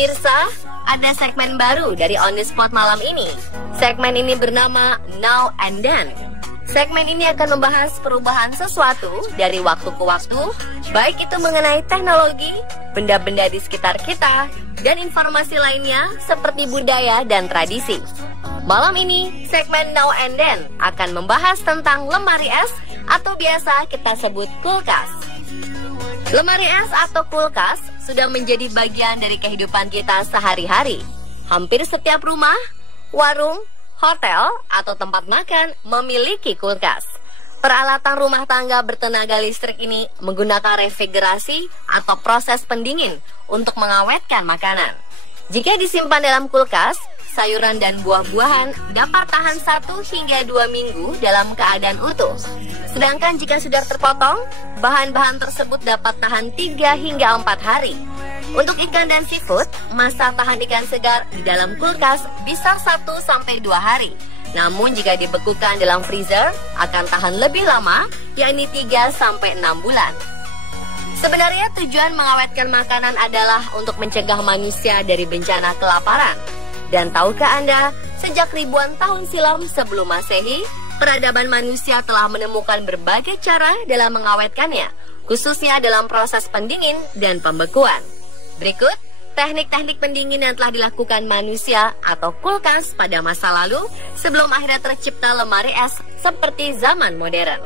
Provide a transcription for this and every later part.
pemirsa, ada segmen baru dari On The Spot malam ini. Segmen ini bernama Now and Then. Segmen ini akan membahas perubahan sesuatu dari waktu ke waktu, baik itu mengenai teknologi, benda-benda di sekitar kita, dan informasi lainnya seperti budaya dan tradisi. Malam ini, segmen Now and Then akan membahas tentang lemari es atau biasa kita sebut kulkas. Lemari es atau kulkas sudah menjadi bagian dari kehidupan kita sehari-hari. Hampir setiap rumah, warung, hotel, atau tempat makan memiliki kulkas. Peralatan rumah tangga bertenaga listrik ini menggunakan refrigerasi atau proses pendingin untuk mengawetkan makanan. Jika disimpan dalam kulkas, sayuran dan buah-buahan dapat tahan 1 hingga 2 minggu dalam keadaan utuh. Sedangkan jika sudah terpotong, bahan-bahan tersebut dapat tahan 3 hingga 4 hari. Untuk ikan dan seafood, masa tahan ikan segar di dalam kulkas bisa 1-2 hari. Namun jika dibekukan dalam freezer, akan tahan lebih lama, yakni 3-6 bulan. Sebenarnya tujuan mengawetkan makanan adalah untuk mencegah manusia dari bencana kelaparan. Dan tahukah Anda, sejak ribuan tahun silam sebelum Masehi, peradaban manusia telah menemukan berbagai cara dalam mengawetkannya, khususnya dalam proses pendingin dan pembekuan. Berikut, teknik-teknik pendingin yang telah dilakukan manusia atau kulkas pada masa lalu sebelum akhirnya tercipta lemari es seperti zaman modern.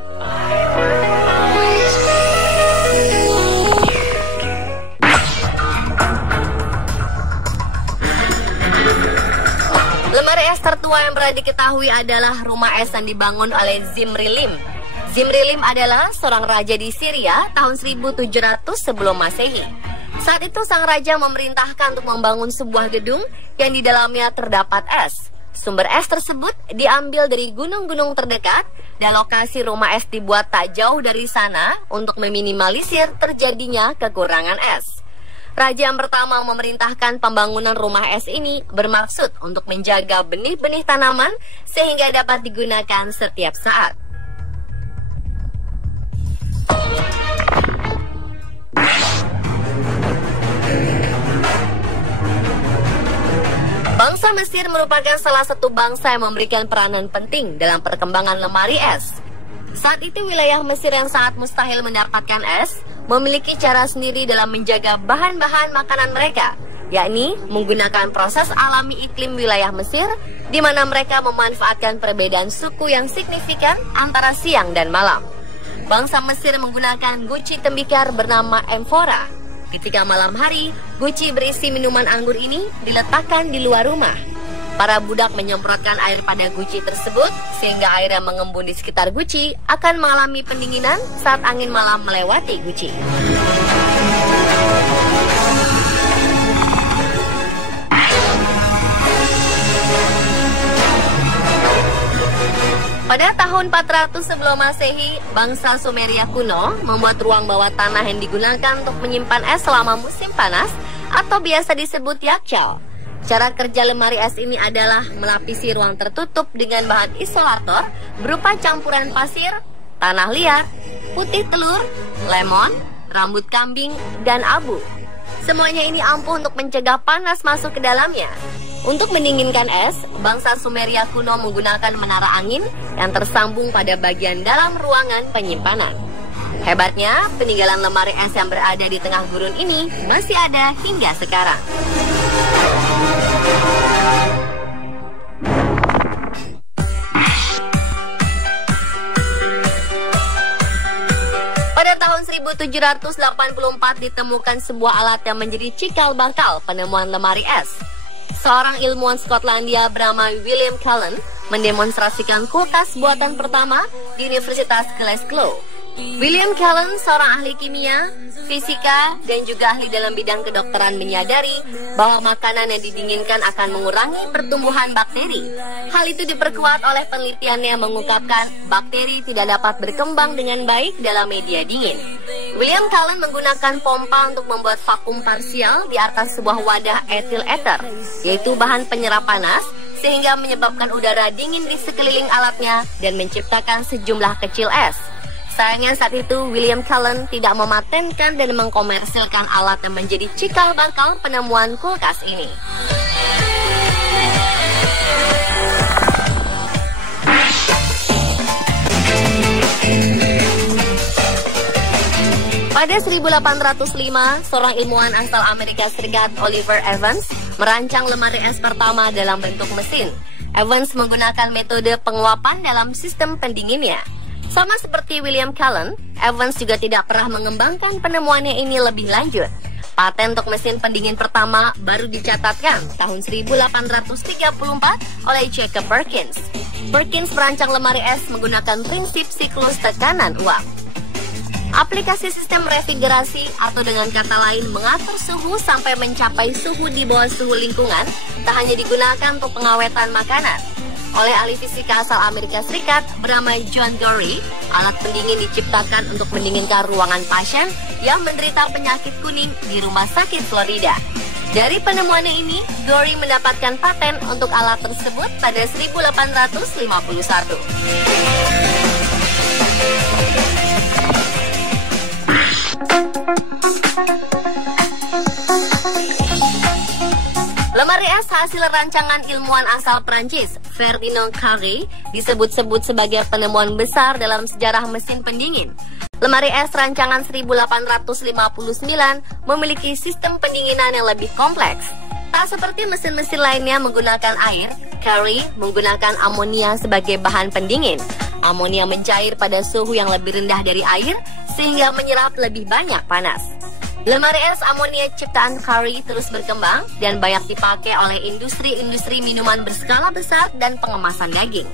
Lemari es tertua yang pernah diketahui adalah rumah es yang dibangun oleh Zimrilim. Zimrilim adalah seorang raja di Syria tahun 1700 sebelum Masehi. Saat itu sang raja memerintahkan untuk membangun sebuah gedung yang di dalamnya terdapat es. Sumber es tersebut diambil dari gunung-gunung terdekat dan lokasi rumah es dibuat tak jauh dari sana untuk meminimalisir terjadinya kekurangan es. Raja yang pertama memerintahkan pembangunan rumah es ini bermaksud untuk menjaga benih-benih tanaman sehingga dapat digunakan setiap saat. Bangsa Mesir merupakan salah satu bangsa yang memberikan peranan penting dalam perkembangan lemari es. Saat itu wilayah Mesir yang sangat mustahil mendapatkan es memiliki cara sendiri dalam menjaga bahan-bahan makanan mereka, yakni menggunakan proses alami iklim wilayah Mesir, di mana mereka memanfaatkan perbedaan suku yang signifikan antara siang dan malam. Bangsa Mesir menggunakan guci tembikar bernama amphora. Ketika malam hari, guci berisi minuman anggur ini diletakkan di luar rumah. Para budak menyemprotkan air pada guci tersebut, sehingga air yang mengembun di sekitar guci akan mengalami pendinginan saat angin malam melewati guci. Pada tahun 400 sebelum Masehi, bangsa Sumeria kuno membuat ruang bawah tanah yang digunakan untuk menyimpan es selama musim panas atau biasa disebut yakchal. Cara kerja lemari es ini adalah melapisi ruang tertutup dengan bahan isolator berupa campuran pasir, tanah liat, putih telur, lemon, rambut kambing, dan abu. Semuanya ini ampuh untuk mencegah panas masuk ke dalamnya. Untuk mendinginkan es, bangsa Sumeria kuno menggunakan menara angin yang tersambung pada bagian dalam ruangan penyimpanan. Hebatnya, peninggalan lemari es yang berada di tengah gurun ini masih ada hingga sekarang. Pada tahun 1784 ditemukan sebuah alat yang menjadi cikal bakal penemuan lemari es. Seorang ilmuwan Skotlandia bernama William Cullen mendemonstrasikan kulkas buatan pertama di Universitas Glasgow. William Cullen, seorang ahli kimia, fisika, dan juga ahli dalam bidang kedokteran menyadari bahwa makanan yang didinginkan akan mengurangi pertumbuhan bakteri. Hal itu diperkuat oleh penelitiannya yang mengungkapkan bakteri tidak dapat berkembang dengan baik dalam media dingin. William Cullen menggunakan pompa untuk membuat vakum parsial di atas sebuah wadah etil ether, yaitu bahan penyerap panas, sehingga menyebabkan udara dingin di sekeliling alatnya dan menciptakan sejumlah kecil es. Sayangnya saat itu William Cullen tidak mematenkan dan mengkomersilkan alat yang menjadi cikal bakal penemuan kulkas ini. Pada 1805, seorang ilmuwan asal Amerika Serikat, Oliver Evans, merancang lemari es pertama dalam bentuk mesin. Evans menggunakan metode penguapan dalam sistem pendinginnya. Sama seperti William Cullen, Evans juga tidak pernah mengembangkan penemuannya ini lebih lanjut. Paten untuk mesin pendingin pertama baru dicatatkan tahun 1834 oleh Jacob Perkins. Perkins merancang lemari es menggunakan prinsip siklus tekanan uap. Aplikasi sistem refrigerasi atau dengan kata lain mengatur suhu sampai mencapai suhu di bawah suhu lingkungan tak hanya digunakan untuk pengawetan makanan. Oleh ahli fisika asal Amerika Serikat bernama John Gorey, alat pendingin diciptakan untuk mendinginkan ruangan pasien yang menderita penyakit kuning di rumah sakit Florida. Dari penemuannya ini, Gorey mendapatkan paten untuk alat tersebut pada 1851. Lemari es hasil rancangan ilmuwan asal Prancis, Ferdinand Carré, disebut-sebut sebagai penemuan besar dalam sejarah mesin pendingin. Lemari es rancangan 1859 memiliki sistem pendinginan yang lebih kompleks. Tak seperti mesin-mesin lainnya menggunakan air, Carré menggunakan amonia sebagai bahan pendingin. Amonia mencair pada suhu yang lebih rendah dari air, sehingga menyerap lebih banyak panas. Lemari es amonia ciptaan Carré terus berkembang dan banyak dipakai oleh industri-industri minuman berskala besar dan pengemasan daging.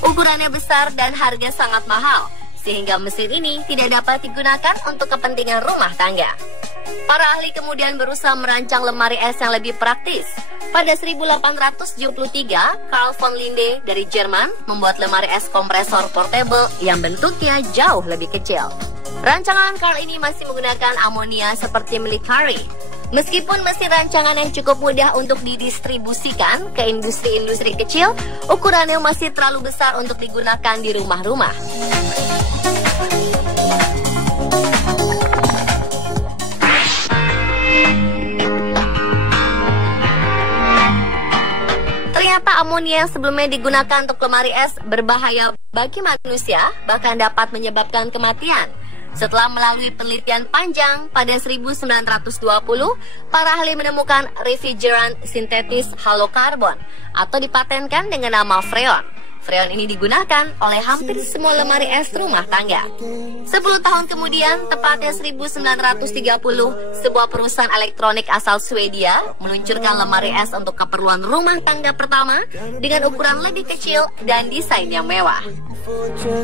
Ukurannya besar dan harga sangat mahal, sehingga mesin ini tidak dapat digunakan untuk kepentingan rumah tangga. Para ahli kemudian berusaha merancang lemari es yang lebih praktis. Pada 1873, Carl von Linde dari Jerman membuat lemari es kompresor portable yang bentuknya jauh lebih kecil. Rancangan Carl ini masih menggunakan amonia seperti milik Carré. Meskipun mesin rancangan yang cukup mudah untuk didistribusikan ke industri-industri kecil, ukurannya masih terlalu besar untuk digunakan di rumah-rumah. Ternyata amonia yang sebelumnya digunakan untuk lemari es berbahaya bagi manusia, bahkan dapat menyebabkan kematian. Setelah melalui penelitian panjang, pada 1920, para ahli menemukan refrigerant sintetis halokarbon atau dipatenkan dengan nama Freon. Freon ini digunakan oleh hampir semua lemari es rumah tangga. 10 tahun kemudian, tepatnya 1930, sebuah perusahaan elektronik asal Swedia meluncurkan lemari es untuk keperluan rumah tangga pertama dengan ukuran lebih kecil dan desain yang mewah.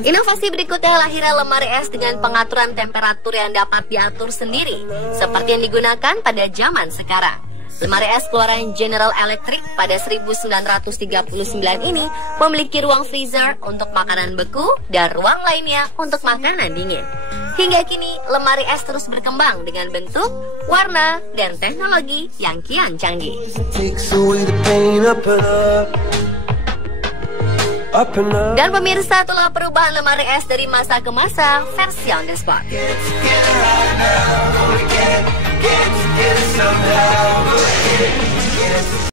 Inovasi berikutnya lahirnya lemari es dengan pengaturan temperatur yang dapat diatur sendiri, seperti yang digunakan pada zaman sekarang. Lemari es keluaran General Electric pada 1939 ini memiliki ruang freezer untuk makanan beku dan ruang lainnya untuk makanan dingin. Hingga kini, lemari es terus berkembang dengan bentuk, warna, dan teknologi yang kian canggih. Dan pemirsa, itulah perubahan lemari es dari masa ke masa versi on the spot.